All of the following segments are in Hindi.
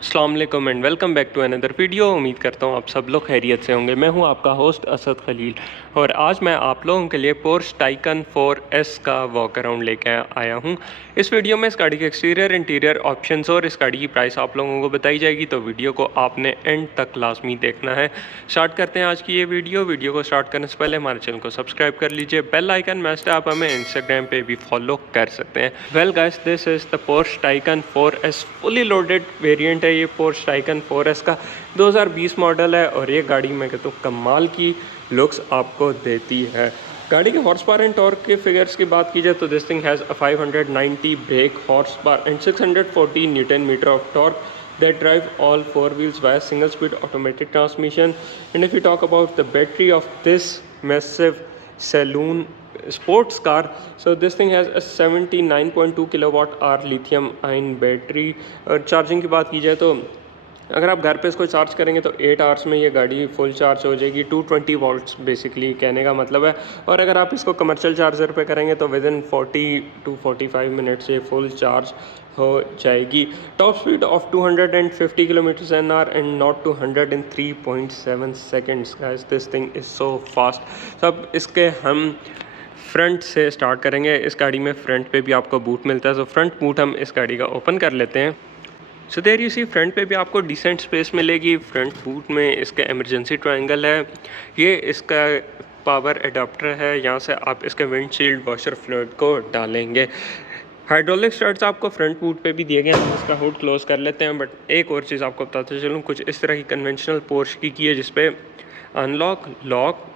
अस्सलाम वालेकुम and welcome back to another video. उम्मीद करता हूँ आप सब लोग खैरियत से होंगे। मैं हूँ आपका होस्ट असद खलील और आज मैं आप लोगों के लिए पोर्श टाइकन 4S का वॉक अराउंड लेके आया हूँ। इस वीडियो में इस गाड़ी के एक्सटीरियर इंटीरियर ऑप्शंस और इस गाड़ी की प्राइस आप लोगों को बताई जाएगी, तो वीडियो को आपने एंड तक लाजमी देखना है। स्टार्ट करते हैं आज की ये वीडियो को स्टार्ट करने से पहले हमारे चैनल को सब्सक्राइप कर लीजिए, बेल आइकन मस्ट है, आप हमें इंस्टाग्राम पे भी फॉलो कर सकते हैं। Well guys, this is the Porsche tycoon 4S fully loaded variant है। ये पोर्श टाइकन 4S का 2020 मॉडल है और ये गाड़ी मैं कहता हूँ कमाल की लुक्स आपको देती है। गाड़ी के हॉर्स पावर एंड टॉर्क के फिगर्स की बात की जाए तो this thing has 590 brake horse power and 640 newton metre of torque that drive all four wheels via single speed automatic transmission. And if you talk about the battery of this massive saloon sports car, so this thing has a 79.2 kilowatt hour lithium ion battery. और चार्जिंग की बात की जाए तो अगर आप घर पे इसको चार्ज करेंगे तो 8 आवर्स में ये गाड़ी फुल चार्ज हो जाएगी। 220 वोल्ट्स बेसिकली कहने का मतलब है। और अगर आप इसको कमर्शियल चार्जर पे करेंगे तो विद इन 40 to 45 मिनट से फुल चार्ज हो जाएगी। Top speed of 250 km/h and not to 100 in 3.7 seconds। Guys, this thing is so fast. अब इसके हम फ्रंट से स्टार्ट करेंगे। इस गाड़ी में फ्रंट पे भी आपको बूट मिलता है, तो फ्रंट बूट हम इस गाड़ी का ओपन कर लेते हैं। So there you see, front पे भी आपको डिसेंट स्पेस मिलेगी। फ्रंट बूट में इसका इमरजेंसी ट्रायंगल है, ये इसका पावर अडाप्टर है, यहाँ से आप इसके विंडशील्ड वॉशर फ्लूइड को डालेंगे। हाइड्रोलिक स्टड्स आपको फ्रंट बूट पे भी दिए गए हैं। हम इसका हुड क्लोज कर लेते हैं। बट एक और चीज़ आपको बताते चलूँ, कुछ इस तरह की कन्वेंशनल पोर्श की है जिसपे unlock, lock,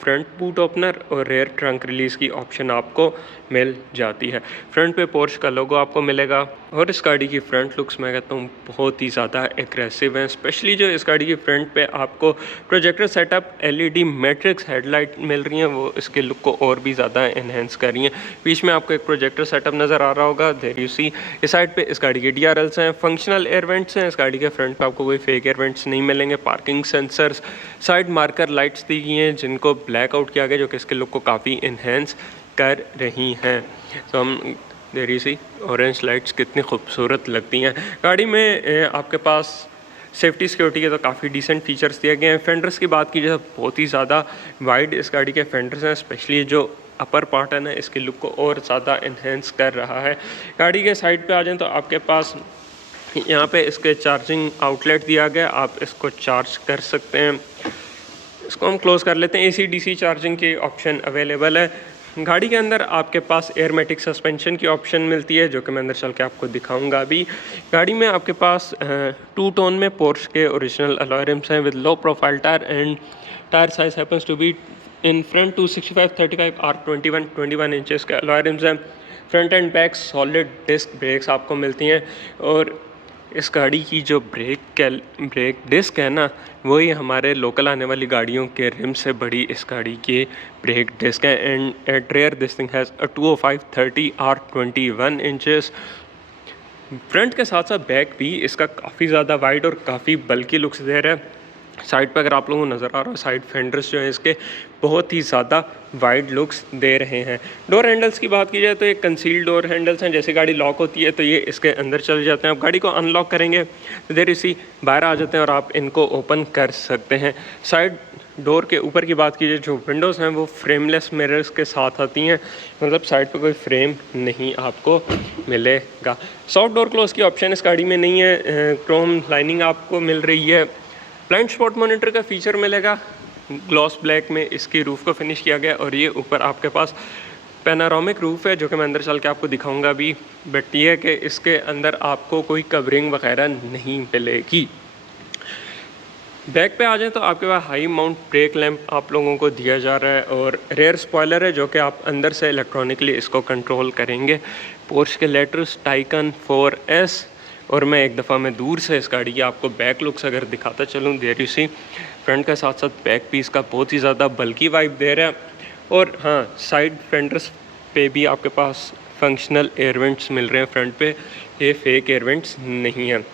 front boot opener और रेयर ट्रंक रिलीज़ की ऑप्शन आपको मिल जाती है। फ्रंट पे पोर्श का लोगो आपको मिलेगा और इस गाड़ी की फ्रंट लुक्स मैं कहता हूँ बहुत ही ज़्यादा एग्रेसिव हैं। स्पेशली जो इस गाड़ी की फ्रंट पे आपको projector setup LED matrix headlight मिल रही हैं, वो इसके लुक को और भी ज़्यादा इन्हेंस कर रही हैं। बीच में आपको एक प्रोजेक्टर सेटअप नज़र आ रहा होगा, देयर यू सी। इस साइड पे इस गाड़ी के DRLs हैं, फंक्शनल एयर वेंट्स हैं। इस गाड़ी के फ्रंट पे आपको कोई फेक एयर वेंट्स नहीं मिलेंगे। Parking sensors, side marker lights दी गई हैं जिनको ब्लैक आउट किया गया, जो कि इसके लुक को काफ़ी इन्हेंस कर रही हैं। तो हम there you see, orange lights कितनी खूबसूरत लगती हैं। गाड़ी में आपके पास सेफ्टी सिक्योरिटी के तो काफ़ी डिसेंट फीचर्स दिए गए हैं। फेंडर्स की बात की जाए तो बहुत ही ज़्यादा वाइड इस गाड़ी के फेंडर्स हैं, स्पेशली जो अपर पार्ट है ना, इसके लुक को और ज़्यादा इन्हेंस कर रहा है। गाड़ी के साइड पे आ जाएं तो आपके पास यहाँ पे इसके चार्जिंग आउटलेट दिया गया, आप इसको चार्ज कर सकते हैं। इसको हम क्लोज़ कर लेते हैं। AC DC चार्जिंग की ऑप्शन अवेलेबल है। गाड़ी के अंदर आपके पास एयरमेटिक सस्पेंशन की ऑप्शन मिलती है, जो कि मैं अंदर चल के आपको दिखाऊंगा अभी। गाड़ी में आपके पास 2 टोन में पोर्श के ओरिजिनल अलॉय रिम्स हैं with low profile tyre and tyre size happens to be in front 265 35 R21 inches के अलॉय रिम्स हैं। Front and back solid disc brakes आपको मिलती हैं और इस गाड़ी की जो ब्रेक डिस्क है ना, वही हमारे लोकल आने वाली गाड़ियों के रिम से बड़ी इस गाड़ी की ब्रेक डिस्क है। And at rear this thing has a 205 30 R21 inches. Front के साथ साथ बैक भी इसका काफ़ी ज़्यादा वाइड और काफ़ी बल्कि लुक्स दे रहा है। साइड पे अगर आप लोगों को नज़र आ रहा है, साइड फेंडर्स जो हैं इसके बहुत ही ज़्यादा वाइड लुक्स दे रहे हैं। डोर हैंडल्स की बात की जाए तो ये कंसील्ड डोर हैंडल्स हैं। जैसे गाड़ी लॉक होती है तो ये इसके अंदर चले जाते हैं। आप गाड़ी को अनलॉक करेंगे तो देर इसी बाहर आ जाते हैं और आप इनको ओपन कर सकते हैं। साइड डोर के ऊपर की बात कीजिए, जो विंडोज़ हैं वो फ्रेमलेस मिरर्स के साथ आती हैं, मतलब साइड पे कोई फ्रेम नहीं आपको मिलेगा। सॉफ्ट डोर क्लोज की ऑप्शन इस गाड़ी में नहीं है। क्रोम लाइनिंग आपको मिल रही है। ब्लाइंड स्पॉट मॉनिटर का फीचर मिलेगा। ग्लॉस ब्लैक में इसकी रूफ़ को फिनिश किया गया और ये ऊपर आपके पास पैनारोमिक रूफ़ है, जो कि मैं अंदर चल के आपको दिखाऊंगा अभी। बट ये है कि इसके अंदर आपको कोई कवरिंग वगैरह नहीं मिलेगी। बैक पे आ जाए तो आपके पास हाई माउंट ब्रेक लैंप आप लोगों को दिया जा रहा है और रेयर स्पॉयलर है, जो कि आप अंदर से इलेक्ट्रॉनिकली इसको कंट्रोल करेंगे। पोर्श के लेटर्स टाइकन 4S। और मैं एक दफ़ा मैं दूर से इस गाड़ी की आपको बैक लुक्स अगर दिखाता चलूँ, देयर यू सी, फ्रंट के साथ साथ बैक भी इसका बहुत ही ज़्यादा बल्कि वाइब दे रहा है। और हाँ, साइड फेंडर्स पे भी आपके पास फंक्शनल एयर वेंट्स मिल रहे हैं फ्रंट पे, ये फेक एयर वेंट्स नहीं हैं।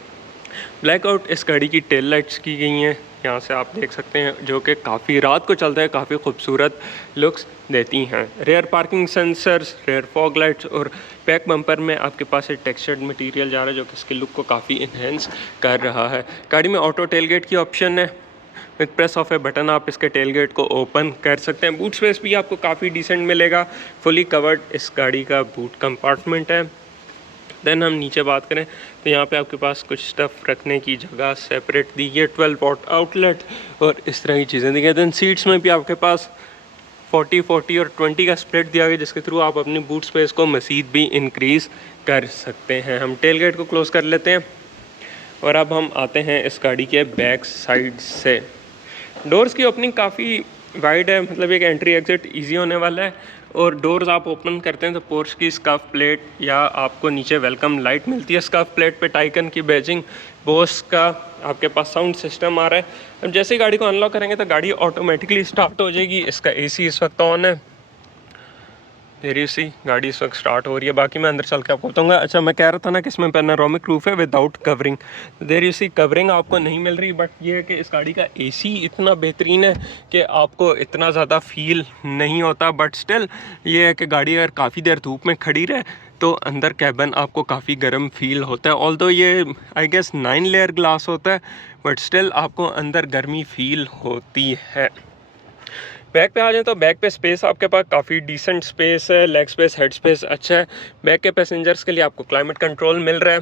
ब्लैकआउट इस गाड़ी की टेल लाइट्स की गई हैं, यहाँ से आप देख सकते हैं, जो कि काफ़ी रात को चलता है, काफ़ी खूबसूरत लुक्स देती हैं। Rear parking sensors, rear fog lights और बैक बम्पर में आपके पास एक टेक्सचर्ड मटेरियल जा रहा है जो कि इसके लुक को काफ़ी इन्हेंस कर रहा है। गाड़ी में ऑटो टेलगेट की ऑप्शन है। With press of A button आप इसके टेलगेट को ओपन कर सकते हैं। बूट स्पेस भी आपको काफ़ी डिसेंट मिलेगा। फुली कवर्ड इस गाड़ी का बूट कंपार्टमेंट है। देन हम नीचे बात करें तो यहाँ पे आपके पास कुछ स्टफ़ रखने की जगह सेपरेट दी है, 12 वॉट आउटलेट और इस तरह की चीज़ें दी गई। देन सीट्स में भी आपके पास 40 और 20 का स्प्लिट दिया गया, जिसके थ्रू आप अपनी बूट स्पेस को मज़ीद भी इंक्रीज़ कर सकते हैं। हम टेल गेट को क्लोज़ कर लेते हैं और अब हम आते हैं इस गाड़ी के बैक साइड से। डोर्स की ओपनिंग काफ़ी वाइड है, मतलब एक एंट्री एग्जिट ईजी होने वाला है। और डोर्स आप ओपन करते हैं तो पोर्श की स्काफ प्लेट या आपको नीचे वेलकम लाइट मिलती है। स्काफ प्लेट पे टाइकन की बैजिंग, बोस का आपके पास साउंड सिस्टम आ रहा है। अब जैसे ही गाड़ी को अनलॉक करेंगे तो गाड़ी ऑटोमेटिकली स्टार्ट हो जाएगी। इसका एसी इस वक्त ऑन है। देर सी गाड़ी इस वक्त स्टार्ट हो रही है। बाकी मैं अंदर चल के आपको बताऊंगा। अच्छा, मैं कह रहा था ना कि इसमें पैनोरामिक रूफ है विदाउट कवरिंग। देर सी कवरिंग आपको नहीं मिल रही, बट ये है कि इस गाड़ी का एसी इतना बेहतरीन है कि आपको इतना ज़्यादा फील नहीं होता। बट स्टिल ये है कि गाड़ी अगर काफ़ी देर धूप में खड़ी रहे तो अंदर कैबिन आपको काफ़ी गर्म फील होता है। ऑल्दो ये आई गेस 9 लेयर ग्लास होता है, बट स्टिल आपको अंदर गर्मी फील होती है। बैक पे आ जाए तो बैक पे स्पेस आपके पास काफ़ी डिसेंट स्पेस है। लेग स्पेस, हेड स्पेस अच्छा है। बैक के पैसेंजर्स के लिए आपको क्लाइमेट कंट्रोल मिल रहा है,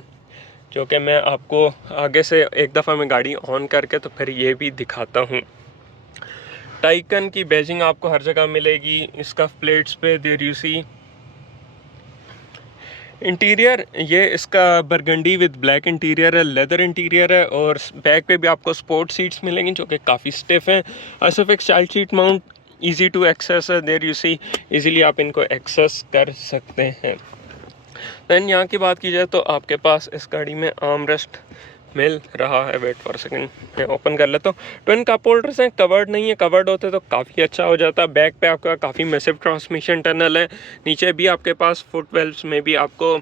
जो कि मैं आपको आगे से एक दफ़ा मैं गाड़ी ऑन करके तो फिर ये भी दिखाता हूँ। टाइकन की बैजिंग आपको हर जगह मिलेगी। इसका प्लेट्स पे देर यू सी। इंटीरियर ये इसका बरगंडी विद ब्लैक इंटीरियर है, लेदर इंटीरियर है। और बैक पे भी आपको स्पोर्ट सीट्स मिलेंगी जो कि काफ़ी स्टिफ हैं। ISOFIX child seat mount, easy to access है। देर यू सी, इजीली आप इनको एक्सेस कर सकते हैं। दैन यहाँ की बात की जाए तो आपके पास इस गाड़ी में आर्म रेस्ट मिल रहा है। वेट फॉर सेकंड, मैं ओपन कर लेता हूँ। ट्विन कप होल्डर्स हैं, कवर्ड नहीं है। कवर्ड होते तो काफ़ी अच्छा हो जाता। बैक पे आपका काफ़ी मैसिव ट्रांसमिशन टनल है। नीचे भी आपके पास फुट वेल्व्स में भी आपको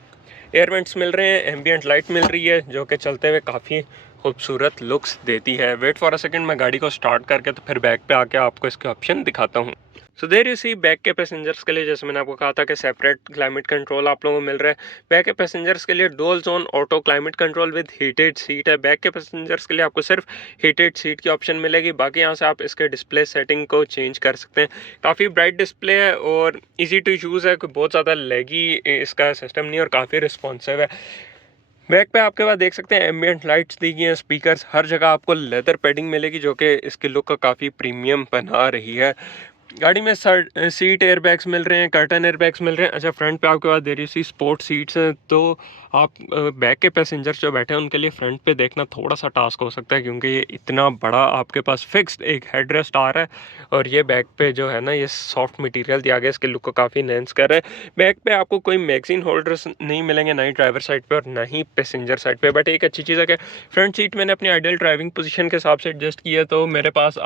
एयर वेंट्स मिल रहे हैं। एम्बियंट लाइट मिल रही है जो कि चलते हुए काफ़ी खूबसूरत लुक्स देती है। वेट फॉर अ सेकंड, मैं गाड़ी को स्टार्ट करके तो फिर बैक पे आके आपको इसके ऑप्शन दिखाता हूँ। सो देर यू सी, बैक के पैसेंजर्स के लिए जैसे मैंने आपको कहा था कि सेपरेट क्लाइमेट कंट्रोल आप लोगों को मिल रहा है। बैक के पैसेंजर्स के लिए dual zone auto climate control with heated seat है। बैक के पैसेंजर्स के लिए आपको सिर्फ हीटेड सीट की ऑप्शन मिलेगी। बाकी यहाँ से आप इसके डिस्प्ले सेटिंग को चेंज कर सकते हैं। काफ़ी ब्राइट डिस्प्ले है और ईजी टू यूज़ है, कोई बहुत ज़्यादा लैगी इसका सिस्टम नहीं और काफ़ी रिस्पॉन्सिव है। बैक पे आपके पास देख सकते हैं एम्बियंट लाइट्स दी गई हैं। स्पीकर्स हर जगह आपको लेदर पैडिंग मिलेगी जो कि इसके लुक का काफ़ी प्रीमियम बना रही है। गाड़ी में सीट एयर बैग्स मिल रहे हैं, कर्टन एयर बैग्स मिल रहे हैं। अच्छा, फ्रंट पे आपके पास देरी सी स्पोर्ट सीट्स हैं, तो आप बैक के पैसेंजर्स जो बैठे हैं उनके लिए फ्रंट पे देखना थोड़ा सा टास्क हो सकता है, क्योंकि ये इतना बड़ा आपके पास फिक्स्ड एक हेड रेस्ट आ रहा है और ये बैक पे जो है ना ये सॉफ्ट मटेरियल दिया गया, इसके लुक को काफ़ी एनहांस कर रहा है। बैक पे आपको कोई मैगजीन होल्डर्स नहीं मिलेंगे, ना ही ड्राइवर साइड पे और ना ही पैसेंजर साइड पे। बट एक अच्छी चीज़ है कि फ्रंट सीट मैंने अपनी आइडियल ड्राइविंग पोजीशन के हिसाब से एडजस्ट किया, तो मेरे पास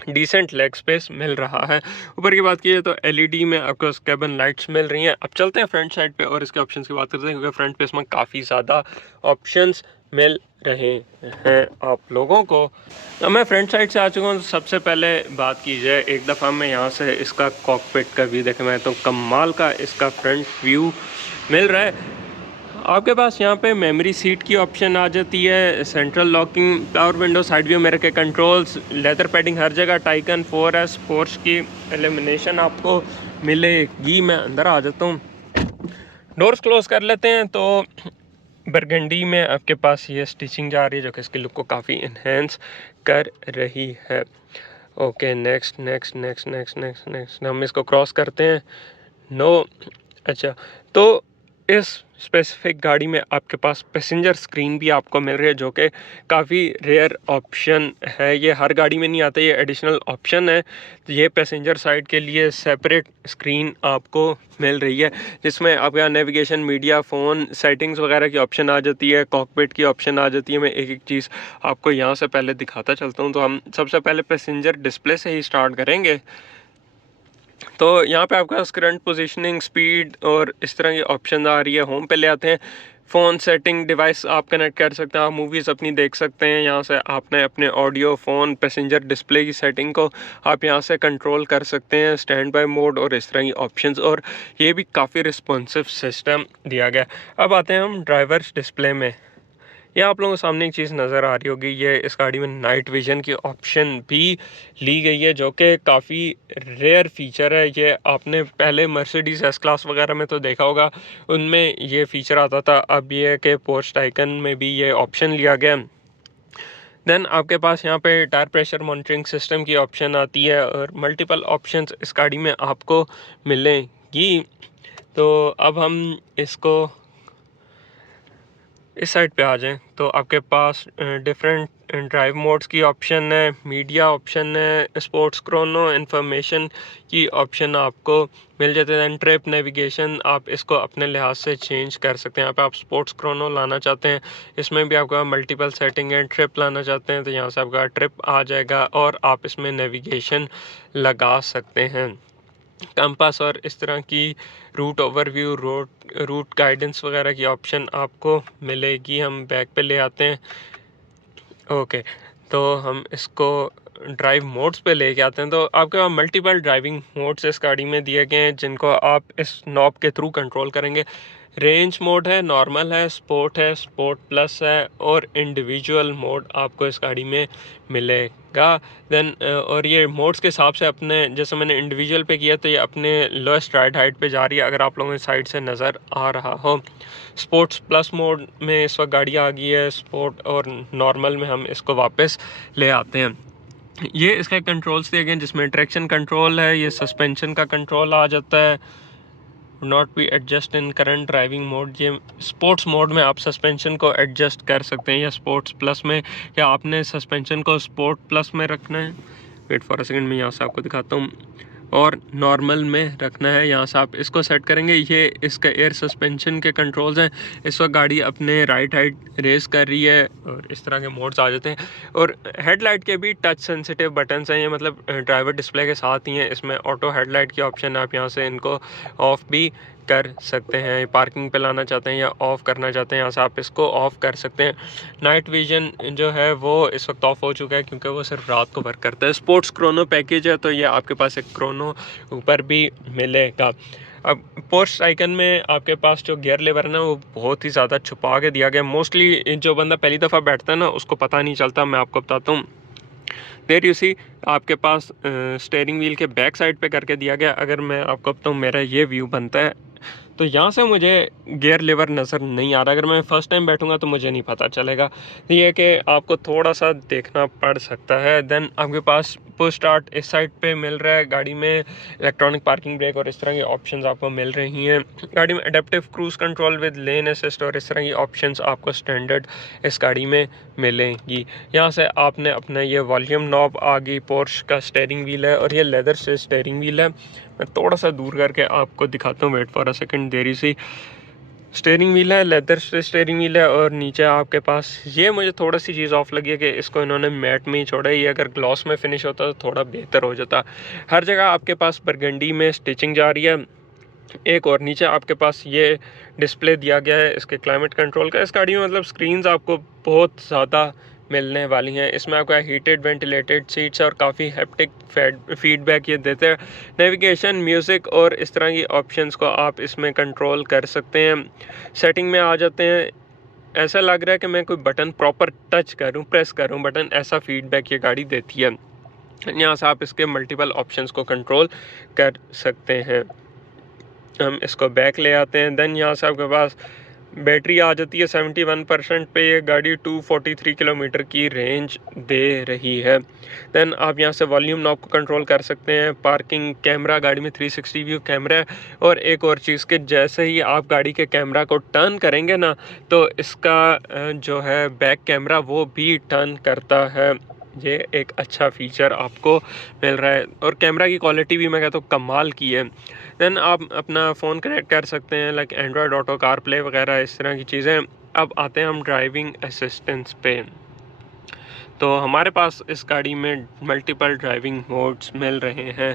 डिसेंट लेग स्पेस मिल रहा है। ऊपर की बात की तो एलईडी में आपको कैबिन लाइट्स मिल रही हैं। अब चलते हैं फ्रंट साइड पे और इसके ऑप्शंस की बात करते हैं, क्योंकि फ्रंट पे इसमें काफ़ी ज़्यादा ऑप्शंस मिल रहे हैं आप लोगों को। अब मैं फ्रंट साइड से आ चुका हूँ। सबसे पहले बात की जाए, एक दफ़ा मैं यहाँ से इसका कॉकपिट का व्यू देखें मैं तो कमाल का इसका फ्रंट व्यू मिल रहा है। आपके पास यहाँ पे मेमोरी सीट की ऑप्शन आ जाती है, central locking, power window, side view mirror के कंट्रोल्स, लेदर पैडिंग हर जगह, टाइकन 4S फोर्स की एलिमिनेशन आपको मिलेगी। मैं अंदर आ जाता हूँ, डोर्स क्लोज कर लेते हैं। तो बरगंडी में आपके पास ये स्टिचिंग जा रही है जो कि इसके लुक को काफ़ी इन्हेंस कर रही है। Okay, next next next next next next हम इसको क्रॉस करते हैं। नो, अच्छा, तो इस स्पेसिफिक गाड़ी में आपके पास पैसेंजर स्क्रीन भी आपको मिल रही है जो कि काफ़ी रेयर ऑप्शन है। ये हर गाड़ी में नहीं आता, ये एडिशनल ऑप्शन है। तो ये पैसेंजर साइड के लिए सेपरेट स्क्रीन आपको मिल रही है, जिसमें आपका नेविगेशन, मीडिया, फ़ोन, सेटिंग्स वगैरह की ऑप्शन आ जाती है, कॉकपिट की ऑप्शन आ जाती है। मैं एक एक चीज़ आपको यहाँ से पहले दिखाता चलता हूँ। तो हम सबसे पहले पैसेंजर डिस्प्ले से ही स्टार्ट करेंगे। तो यहाँ पे आपका करंट पोजीशनिंग, स्पीड और इस तरह की ऑप्शन आ रही है। होम पे ले आते हैं। फ़ोन सेटिंग डिवाइस आप कनेक्ट कर सकते हैं, आप मूवीज़ अपनी देख सकते हैं। यहाँ से आपने अपने ऑडियो, फ़ोन, पैसेंजर डिस्प्ले की सेटिंग को आप यहाँ से कंट्रोल कर सकते हैं, स्टैंड बाय मोड और इस तरह की ऑप्शंस, और ये भी काफ़ी रिस्पॉन्सिव सिस्टम दिया गया। अब आते हैं हम ड्राइवर्स डिस्प्ले में। ये आप लोगों के सामने एक चीज़ नज़र आ रही होगी, ये इस गाड़ी में नाइट विज़न की ऑप्शन भी ली गई है, जो कि काफ़ी रेयर फीचर है। ये आपने पहले मर्सिडीज़ एस क्लास वगैरह में तो देखा होगा, उनमें ये फ़ीचर आता था। अब ये है कि पोर्श टाइकन में भी ये ऑप्शन लिया गया। देन आपके पास यहाँ पे टायर प्रेशर मॉनिटरिंग सिस्टम की ऑप्शन आती है, और मल्टीपल ऑप्शंस इस गाड़ी में आपको मिलेंगी। तो अब हम इसको इस साइड पे आ जाएं तो आपके पास डिफरेंट ड्राइव मोड्स की ऑप्शन है, मीडिया ऑप्शन है, स्पोर्ट्स क्रोनो इन्फॉर्मेशन की ऑप्शन आपको मिल जाते हैं। ट्रिप नेविगेशन आप इसको अपने लिहाज से चेंज कर सकते हैं। यहाँ पे आप स्पोर्ट्स क्रोनो लाना चाहते हैं, इसमें भी आपका मल्टीपल सेटिंग है। ट्रिप लाना चाहते हैं तो यहाँ से आपका ट्रिप आ जाएगा, और आप इसमें नेविगेशन लगा सकते हैं। कंपास और इस तरह की रूट ओवरव्यू, रूट गाइडेंस वगैरह की ऑप्शन आपको मिलेगी। हम बैक पे ले आते हैं। ओके, तो हम इसको ड्राइव मोड्स पे लेके आते हैं। तो आपके पास मल्टीपल ड्राइविंग मोड्स इस गाड़ी में दिए गए हैं, जिनको आप इस नॉब के थ्रू कंट्रोल करेंगे। रेंज मोड है, नॉर्मल है, स्पोर्ट प्लस है, और इंडिविजुअल मोड आपको इस गाड़ी में मिलेगा। देन और ये मोड्स के हिसाब से अपने, जैसे मैंने इंडिविजुअल पे किया तो ये अपने लोएस्ट राइड हाइट पे जा रही है, अगर आप लोगों की साइड से नज़र आ रहा हो। स्पोर्ट्स प्लस मोड में इस वक्त गाड़ी आ गई है, स्पोर्ट और नॉर्मल में हम इसको वापस ले आते हैं। ये इसके कंट्रोल्स दिए गए, जिसमें ट्रैक्शन कंट्रोल है, ये सस्पेंशन का कंट्रोल आ जाता है। Not be adjust in current driving mode, ये स्पोर्ट्स मोड में आप सस्पेंशन को एडजस्ट कर सकते हैं, या स्पोर्ट्स प्लस में, या आपने सस्पेंशन को स्पोर्ट प्लस में रखना है। वेट फॉर अ सेकंड, मैं यहाँ से आपको दिखाता हूँ, और नॉर्मल में रखना है। यहाँ से आप इसको सेट करेंगे। ये इसका एयर सस्पेंशन के कंट्रोल्स हैं। इस वक्त गाड़ी अपने राइट हाइट रेस कर रही है, और इस तरह के मोड्स आ जाते हैं। और हेडलाइट के भी टच सेंसिटिव बटन्स हैं, ये मतलब ड्राइवर डिस्प्ले के साथ ही हैं। इसमें ऑटो हेडलाइट की ऑप्शन है, आप यहाँ से इनको ऑफ भी कर सकते हैं। पार्किंग पे लाना चाहते हैं या ऑफ़ करना चाहते हैं, यहाँ से आप इसको ऑफ़ कर सकते हैं। नाइट विजन जो है वो इस वक्त ऑफ हो चुका है, क्योंकि वो सिर्फ रात को वर्क करता है। स्पोर्ट्स क्रोनो पैकेज है, तो ये आपके पास एक क्रोनो ऊपर भी मिलेगा। अब पोर्श टाइकन में आपके पास जो गियर लेवर है ना, वो बहुत ही ज़्यादा छुपा के दिया गया। मोस्टली जो बंदा पहली दफ़ा बैठता है ना, उसको पता नहीं चलता। मैं आपको बताता हूँ, देर यू सी, आपके पास स्टेयरिंग व्हील के बैक साइड पे करके दिया गया। अगर मैं आपको बताऊँ, मेरा ये व्यू बनता है, तो यहाँ से मुझे गियर लीवर नज़र नहीं आ रहा। अगर मैं फ़र्स्ट टाइम बैठूंगा तो मुझे नहीं पता चलेगा। ये है कि आपको थोड़ा सा देखना पड़ सकता है। देन आपके पास पुश स्टार्ट इस साइड पे मिल रहा है। गाड़ी में इलेक्ट्रॉनिक पार्किंग ब्रेक और इस तरह की ऑप्शंस आपको मिल रही हैं। गाड़ी में adaptive cruise control with lane assist और इस तरह की ऑप्शंस आपको स्टैंडर्ड इस गाड़ी में मिलेंगी। यहाँ से आपने अपना ये वॉल्यूम नॉब आ गई, पोर्श का स्टेयरिंग व्हील है, और ये लेदर से स्टेयरिंग व्हील है। मैं थोड़ा सा दूर करके आपको दिखाता हूँ, वेट फॉर अ सेकंड, देरी सी। स्टेयरिंग व्हील है, लेदर से स्टेयरिंग व्हील है, और नीचे आपके पास ये मुझे थोड़ा सी चीज़ ऑफ लगी है कि इसको इन्होंने मैट में ही छोड़ा है। ये अगर ग्लॉस में फिनिश होता तो थोड़ा बेहतर हो जाता। हर जगह आपके पास बरगंडी में स्टिचिंग जा रही है। एक और नीचे आपके पास ये डिस्प्ले दिया गया है इसके क्लाइमेट कंट्रोल का। इस गाड़ी में मतलब स्क्रीन्स आपको बहुत ज़्यादा मिलने वाली हैं। इसमें आपका हीटेड वेंटिलेटेड सीट्स और काफ़ी हैप्टिक फीडबैक ये देते हैं। नेविगेशन, म्यूज़िक और इस तरह की ऑप्शंस को आप इसमें कंट्रोल कर सकते हैं। सेटिंग में आ जाते हैं, ऐसा लग रहा है कि मैं कोई बटन प्रॉपर टच करूं, प्रेस करूं बटन, ऐसा फीडबैक ये गाड़ी देती है। यहाँ से आप इसके मल्टीपल ऑप्शंस को कंट्रोल कर सकते हैं। हम इसको बैक ले आते हैं। देन यहाँ से आपके पास बैटरी आ जाती है 71% पे। ये गाड़ी 243 किलोमीटर की रेंज दे रही है। देन आप यहाँ से वॉल्यूम नॉब को कंट्रोल कर सकते हैं। पार्किंग कैमरा, गाड़ी में 360 व्यू कैमरा है। और एक और चीज़ के जैसे ही आप गाड़ी के कैमरा को टर्न करेंगे ना, तो इसका जो है बैक कैमरा वो भी टर्न करता है। ये एक अच्छा फीचर आपको मिल रहा है, और कैमरा की क्वालिटी भी मैं कहता हूँ कमाल की है। देन आप अपना फ़ोन कनेक्ट कर सकते हैं, like Android auto, car play वगैरह इस तरह की चीज़ें। अब आते हैं हम ड्राइविंग असिस्टेंस पे। तो हमारे पास इस गाड़ी में मल्टीपल ड्राइविंग मोड्स मिल रहे हैं।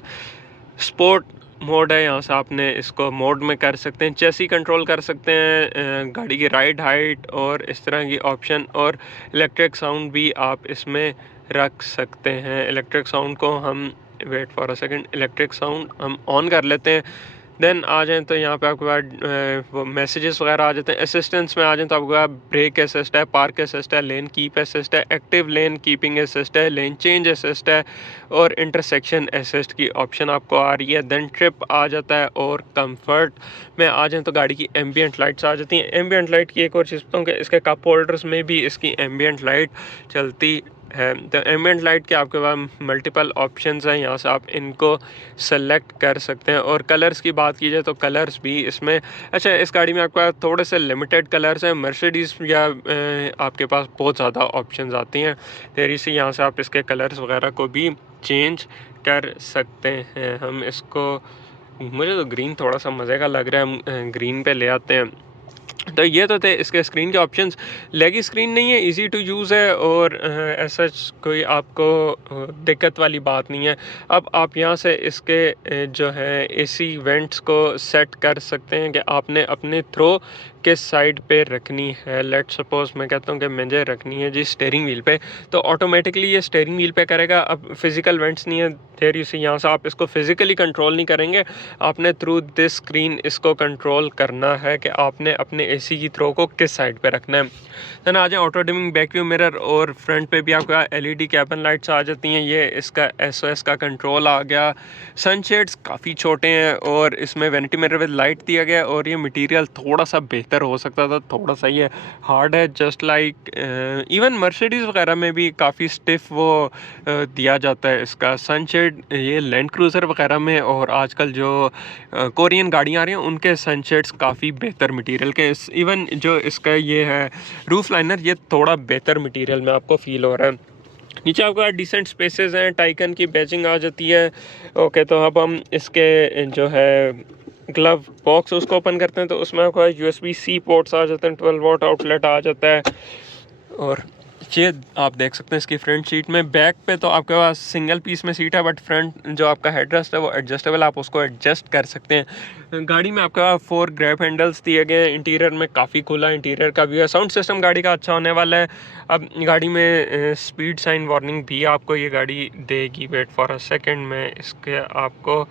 स्पोर्ट मोड है, यहाँ से आपने इसको मोड में कर सकते हैं। चेसी कंट्रोल कर सकते हैं, गाड़ी की राइड हाइट और इस तरह की ऑप्शन, और इलेक्ट्रिक साउंड भी आप इसमें रख सकते हैं। इलेक्ट्रिक साउंड को हम wait for a second, electric sound हम ऑन कर लेते हैं। देन आ जाएँ तो यहाँ पे आपके पास वो मैसेजेस वगैरह आ जाते हैं। असिस्टेंस में आ जाएँ तो आपके पास ब्रेक असिस्ट है, पार्क असिस्ट है, लेन कीप असिस्ट है, एक्टिव लेन कीपिंग असिस्ट है, लेन चेंज असिस्ट है और इंटरसेक्शन असिस्ट की ऑप्शन आपको आ रही है। देन ट्रिप आ जाता है और कंफर्ट में आ जाएँ तो गाड़ी की एम्बियंट लाइट्स आ जाती हैं। एम्बियंट लाइट की एक और चीज़ बताऊँ कि इसके कप होल्डर्स में भी इसकी एम्बियंट लाइट चलती है। तो एम्बियंट लाइट के आपके पास मल्टीपल ऑप्शंस हैं, यहाँ से आप इनको सेलेक्ट कर सकते हैं। और कलर्स की बात की जाए तो कलर्स भी इसमें, अच्छा इस गाड़ी में आपके पास थोड़े से लिमिटेड कलर्स हैं। मर्सिडीज़ या आपके पास बहुत ज़्यादा ऑप्शंस आती हैं, देरी से यहाँ से आप इसके कलर्स वगैरह को भी चेंज कर सकते हैं। हम इसको, मुझे तो ग्रीन थोड़ा सा मज़े का लग रहा है, हम ग्रीन पे ले आते हैं। तो ये तो थे इसके स्क्रीन के ऑप्शंस। लेगी स्क्रीन नहीं है, इजी टू यूज़ है और ऐसा कोई आपको दिक्कत वाली बात नहीं है। अब आप यहाँ से इसके जो है एसी वेंट्स को सेट कर सकते हैं कि आपने अपने थ्रो किस साइड पे रखनी है। लेट सपोज मैं कहता हूँ कि मुझे रखनी है जी स्टीयरिंग व्हील पे, तो ऑटोमेटिकली ये स्टीयरिंग व्हील पे करेगा। अब फिज़िकल वेंट्स नहीं है, देयर यू सी, यहाँ से आप इसको फिज़िकली कंट्रोल नहीं करेंगे, आपने थ्रू दिस स्क्रीन इसको कंट्रोल करना है कि आपने अपने एसी की थ्रो को किस साइड पे रखना है। देन आ जाए auto dimming back view mirror, और फ्रंट पे भी आपका एलईडी कैबिन लाइट्स आ जाती हैं। ये इसका एसओएस का कंट्रोल आ गया। सनशेड्स काफ़ी छोटे हैं और इसमें वैनिटी मिरर विद लाइट दिया गया, और ये मटेरियल थोड़ा सा बेहतर हो सकता था, थोड़ा सा ये हार्ड है, जस्ट लाइक इवन मर्सिडीज़ वगैरह में भी काफ़ी स्टिफ वो दिया जाता है इसका सनशेड, ये लैंड क्रूज़र वगैरह में और आजकल जो कोरियन गाड़ियाँ आ रही हैं उनके सनशेड्स काफ़ी बेहतर मटेरियल के। इवन जो इसका ये है रूफ लाइनर, ये थोड़ा बेहतर मटेरियल में आपको फील हो रहा है। नीचे आपका डिसेंट स्पेसेस हैं, टाइकन की बैजिंग आ जाती है। ओके, तो अब हम इसके जो है ग्लव बॉक्स उसको ओपन करते हैं तो उसमें आपका USB-C पोर्ट्स आ जाते हैं, 12 वॉट आउटलेट आ जाता है। और ये आप देख सकते हैं इसकी फ्रंट सीट में। बैक पे तो आपके पास सिंगल पीस में सीट है, बट फ्रंट जो आपका हेडरेस्ट है वो एडजस्टेबल, आप उसको एडजस्ट कर सकते हैं। गाड़ी में आपके पास 4 ग्रैब हैंडल्स दिए गए हैं। इंटीरियर में काफ़ी खुला इंटीरियर का भी है। साउंड सिस्टम गाड़ी का अच्छा होने वाला है। अब गाड़ी में स्पीड साइन वार्निंग भी आपको ये गाड़ी देगी। वेट फॉर अ सेकेंड, मैं इसके आपको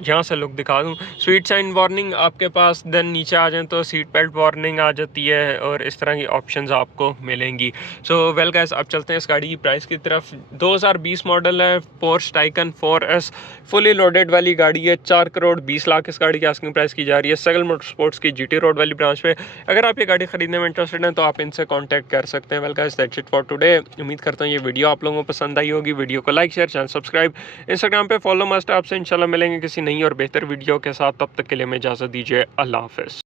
यहाँ से लुक दिखा दूँ। स्पीड साइन वार्निंग आपके पास, देन नीचे आ जाएँ तो सीट बेल्ट वार्निंग आ जाती है और इस तरह की ऑप्शंस आपको मिलेंगी। सो वेल गाइस, अब चलते हैं इस गाड़ी की प्राइस की तरफ। 2020 मॉडल है, Porsche tycoon 4S fully loaded वाली गाड़ी है। 4 करोड़ 20 लाख इस गाड़ी की आस्किंग प्राइस की जा रही है सगल मोटर स्पोर्ट्स की GT रोड वाली ब्रांच पे। अगर आप ये गाड़ी खरीदने में इंटरेस्टेड हैं तो आप इनसे कॉन्टैक्ट कर सकते हैं। Well guys, that's it for today. उम्मीद करता हूँ ये वीडियो आप लोगों को पसंद आई होगी। वीडियो को like, share, channel subscribe, Instagram पे फॉलो मस्ट। आपसे इंशाल्लाह मिलेंगे किसी नई और बेहतर वीडियो के साथ। तब तक के लिए मैं इजाज़त दीजिए। अल्लाह हाफ़िज़।